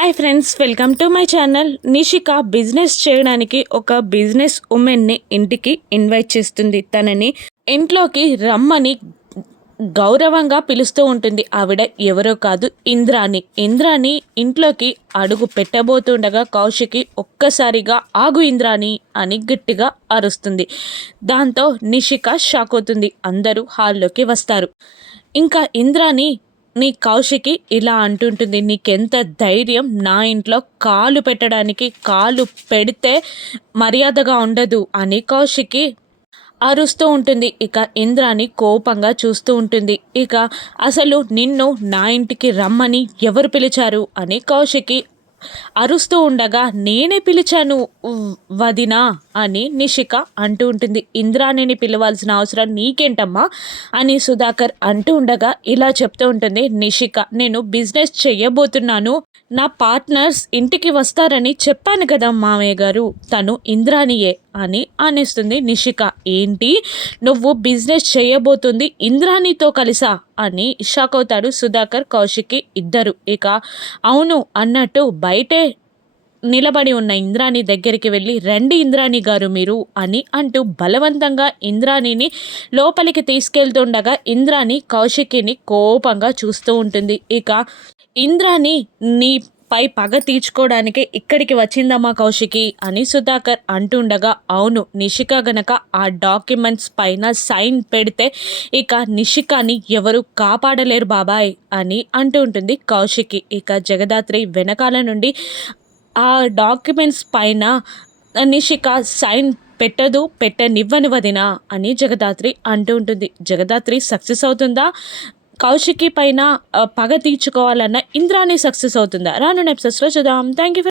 Hi friends welcome to my channel. Nishika business చేయడానికి ఒక business ఉమెన్ని ఇంటికి ఇన్వైట్ చేస్తుంది. తనని ఇంట్లోకి రమ్మని గౌరవంగా పిలుస్తూ ఉంటుంది. ఆవిడ ఎవరో కాదు ఇంద్రాని ఇంద్రాని ఇంట్లోకి అడుగు పెట్టబోతుండగా కౌశికి ఒక్కసారిగా ఆగు ఇంద్రాని అని గట్టిగా అరుస్తుంది. దాంతో నిషిక షాక్ అవుతుంది. అందరూ హాల్లోకి వస్తారు. ఇంకా ఇంద్రాని నీ కౌశికి ఇలా అంటుంటుంది నీకెంత ధైర్యం నా ఇంట్లో కాలు పెట్టడానికి కాలు పెడితే మర్యాదగా ఉండదు అని కౌశికి అరుస్తూ ఉంటుంది. ఇక ఇంద్రాని కోపంగా చూస్తూ ఉంటుంది. ఇక అసలు నిన్ను నా ఇంటికి రమ్మని ఎవరు పిలిచారు? అని కౌశికి అరుస్తూ ఉండగా నేనే పిలిచాను వదినా అని నిషిక అంటూ ఉంటుంది. ఇంద్రాణిని పిలవాల్సిన అవసరం నీకేంటమ్మా అని సుధాకర్ అంటూ ఉండగా ఇలా చెప్తూ ఉంటుంది నిషిక. నేను బిజినెస్ చేయబోతున్నాను నా పార్ట్నర్స్ ఇంటికి వస్తారని చెప్పాను కదా మామయ్య గారు. తను ఇంద్రాణియే అని అనేస్తుంది నిషిక. ఏంటి? నువ్వు బిజినెస్ చేయబోతుంది ఇంద్రాణితో కలిసా? అని షాక్ అవుతాడు సుధాకర్ కౌశిక్కి ఇద్దరు. ఇక అవును అన్నట్టు బయటే నిలబడి ఉన్న ఇంద్రాణి దగ్గరికి వెళ్ళి రండి ఇంద్రాణి గారు మీరు అని అంటూ బలవంతంగా ఇంద్రాణిని లోపలికి తీసుకెళ్తుండగా ఇంద్రాణి కౌశికిని కోపంగా చూస్తూ ఉంటుంది. ఇక ఇంద్రాణి నీ పై పగ తీర్చుకోవడానికి ఇక్కడికి వచ్చిందమ్మా కౌశికి అని సుధాకర్ అంటుండగా అవును నిషిక గనక ఆ డాక్యుమెంట్స్ పైన సైన్ పెడితే ఇక నిషికాని ఎవరు కాపాడలేరు బాబాయ్ అని అంటూ ఉంటుంది కౌశికి. ఇక జగదాత్రి వెనకాల నుండి ఆ డాక్యుమెంట్స్ పైన నిషిక సైన్ పెట్టదు పెట్టనివ్వని వదిన అని జగదాత్రి అంటూ ఉంటుంది. జగదాత్రి సక్సెస్ అవుతుందా? కౌశికి పైన పగ తీర్చుకోవాలన్న ఇంద్రాణి సక్సెస్ అవుతుందా? రాను ఎపిసోడ్స్లో చూద్దాం. Thank you